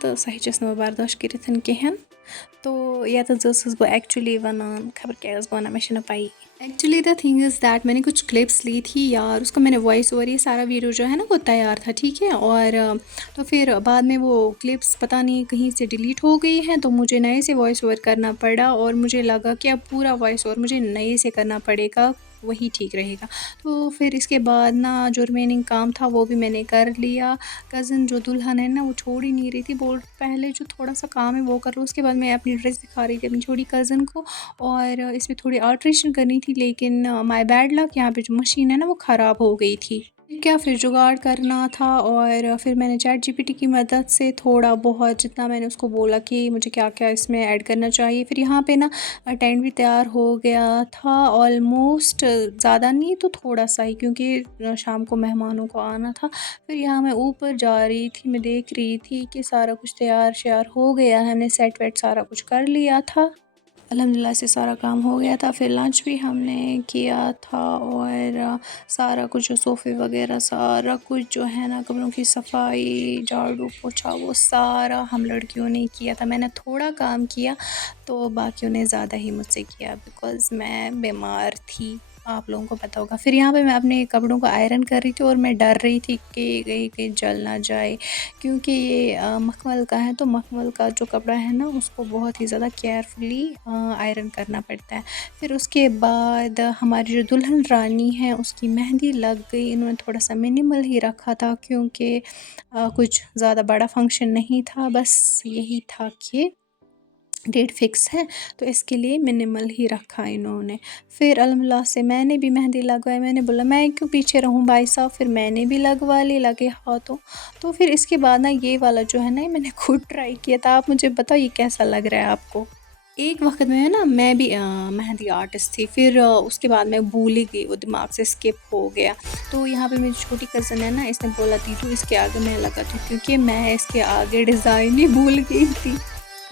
تہٕ سۄ ہیٚچِس نہٕ بہٕ برداشت کٔرِتھ کِہیٖنۍ. تو یَتھ حظ ٲسٕس بہٕ ایکچُلی وَنان، خبر کیٛاہ ٲسٕس بہٕ وَنان، مےٚ چھِنہٕ پَیی. Actually the thing is that میں نے کچھ کلپس لی تھی یار، اس کو میں نے وائس اوور، یہ سارا ویڈیو جو ہے نا وہ تیار تھا، ٹھیک ہے. اور تو پھر بعد میں وہ کلپس پتہ نہیں کہیں سے ڈیلیٹ ہو گئی ہیں، تو مجھے نئے سے وائس اوور کرنا پڑا. اور مجھے لگا کہ اب پورا وائس اوور مجھے نئے سے کرنا پڑے گا، وہی ٹھیک رہے گا. تو پھر اس کے بعد نا جو ریمیننگ کام تھا وہ بھی میں نے کر لیا. کزن جو دلہن ہے نا، وہ چھوڑ ہی نہیں رہی تھی، بول پہلے جو تھوڑا سا کام ہے وہ کر لو. اس کے بعد میں اپنی ڈریس دکھا رہی تھی اپنی چھوٹی کزن کو، اور اس میں تھوڑی آلٹریشن کرنی تھی، لیکن مائی بیڈ لک، یہاں پہ جو مشین ہے نا وہ خراب ہو گئی تھی. کیا پھر جگاڑ کرنا تھا، اور پھر میں نے چیٹ جی پی ٹی کی مدد سے تھوڑا بہت جتنا میں نے اس کو بولا کہ مجھے کیا کیا اس میں ایڈ کرنا چاہیے. پھر یہاں پہ نا ٹینٹ بھی تیار ہو گیا تھا آلموسٹ، زیادہ نہیں تو تھوڑا سا ہی، کیونکہ شام کو مہمانوں کو آنا تھا. پھر یہاں میں اوپر جا رہی تھی، میں دیکھ رہی تھی کہ سارا کچھ تیار شیار ہو گیا ہے، ہم نے سیٹ ویٹ سارا کچھ کر لیا تھا. الحمدللہ سے سارا کام ہو گیا تھا. پھر لنچ بھی ہم نے کیا تھا، اور سارا کچھ جو صوفے وغیرہ سارا کچھ جو ہے نا، کمروں کی صفائی، جھاڑو پوچھا، وہ سارا ہم لڑکیوں نے کیا تھا. میں نے تھوڑا کام کیا، تو باقیوں نے زیادہ ہی مجھ سے کیا، بیکاز میں بیمار تھی، آپ لوگوں کو پتہ ہوگا. پھر یہاں پہ میں اپنے کپڑوں کو آئرن کر رہی تھی، اور میں ڈر رہی تھی کہ کہیں جل نہ جائے، کیونکہ یہ مخمل کا ہے. تو مخمل کا جو کپڑا ہے نا، اس کو بہت ہی زیادہ کیئرفلی آئرن کرنا پڑتا ہے. پھر اس کے بعد ہماری جو دلہن رانی ہے، اس کی مہندی لگ گئی. انہوں نے تھوڑا سا منیمل ہی رکھا تھا، کیونکہ کچھ زیادہ بڑا فنکشن نہیں تھا، بس یہی تھا کہ ڈیٹ فکس ہے، تو اس کے لیے منیمل ہی رکھا انہوں نے. پھر الحمدللہ سے میں نے بھی مہندی لگوائی. میں نے بولا میں کیوں پیچھے رہوں بھائی صاحب، پھر میں نے بھی لگوا لی لگے ہاتھوں. تو پھر اس کے بعد نا یہ والا جو ہے نا، میں نے خود ٹرائی کیا تھا. آپ مجھے بتاؤ یہ کیسا لگ رہا ہے آپ کو. ایک وقت میں ہے نا، میں بھی مہندی آرٹسٹ تھی، پھر اس کے بعد میں بھول ہی گئی، وہ دماغ سے اسکپ ہو گیا. تو یہاں پہ میری چھوٹی کزن ہے نا، اس نے بولا تھی تو اس کے آگے میں لگا تھی، کیونکہ میں اس کے آگے ڈیزائن ہی بھول گئی تھی.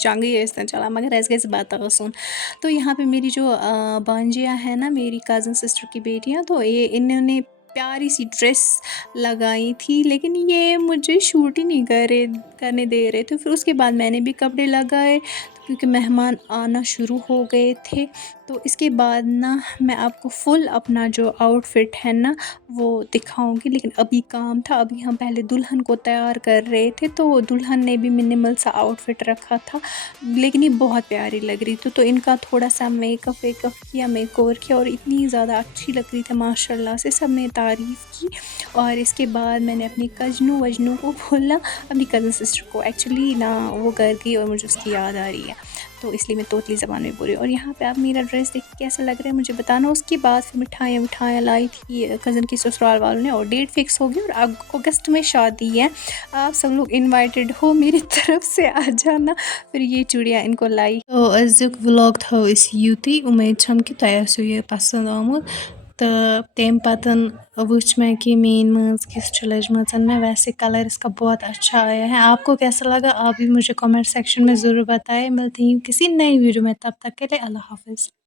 جنٛگٕے ٲسۍتن چلان مگر اَسہِ گژھِ بَتہٕ آسُن۔ تو یہاں پہ میری جو بانجیاں ہیں نا، میری کزن سسٹر کی بیٹیاں، تو یہ انہوں نے پیاری سی ڈریس لگائی تھی لیکن یہ مجھے شوٹ ہی نہیں کرنے دے رہے تھے۔ پھر اس کے بعد میں نے بھی کپڑے لگائے کیونکہ مہمان آنا شروع ہو گئے تھے۔ تو اس کے بعد نا میں آپ کو فل اپنا جو آؤٹ فٹ ہے نا وہ دکھاؤں گی، لیکن ابھی کام تھا، ابھی ہم پہلے دلہن کو تیار کر رہے تھے۔ تو دلہن نے بھی منیمل سا آؤٹ فٹ رکھا تھا لیکن یہ بہت پیاری لگ رہی تھی۔ تو ان کا تھوڑا سا میک اپ کیا، میک اوور کیا، اور اتنی زیادہ اچھی لگ رہی تھی ماشاء اللہ سے، سب نے تعریف کی۔ اور اس کے بعد میں نے اپنی کزنوں وجنوں کو بولا، اپنی کزن سسٹر کو ایکچولی نا وہ گھر گئی اور مجھے اس کی یاد آ رہی ہے، تو اس لیے میں توتلی زبان میں بول رہی ہوں۔ اور یہاں پہ آپ میرا ڈریس دیکھ کے کیسا لگ رہا ہے مجھے بتانا۔ اس کے بعد پھر مٹھائیاں لائی تھی کزن کی سسرال والوں نے، اور ڈیٹ فکس ہو گئی اور اگست میں شادی ہے۔ آپ سب لوگ انوائٹیڈ ہو، میری طرف سے آ جانا۔ پھر یہ چوڑیاں ان کو لائی۔ تو أزیُک ولاگ تھاوو أسۍ یوٗتٕے، اُمید چھم کہ تۄہہِ آسیو یہِ پسنٛد آمُت، تہٕ تمہِ پتہٕ وٕچھ میں کہ میٛٲنۍ مٲنٛز کِژھ چھِ لٔجمٕژ۔ میں ویسے کلر اس کا بہت اچھا آیا ہے۔ آپ کو کیسا لگا آپ بھی مجھے کمنٹ سیکشن میں ضرور بتائیں۔ ملتے ہیں کسی نئی ویڈیو میں، تب تک کے لیے اللہ حافظ۔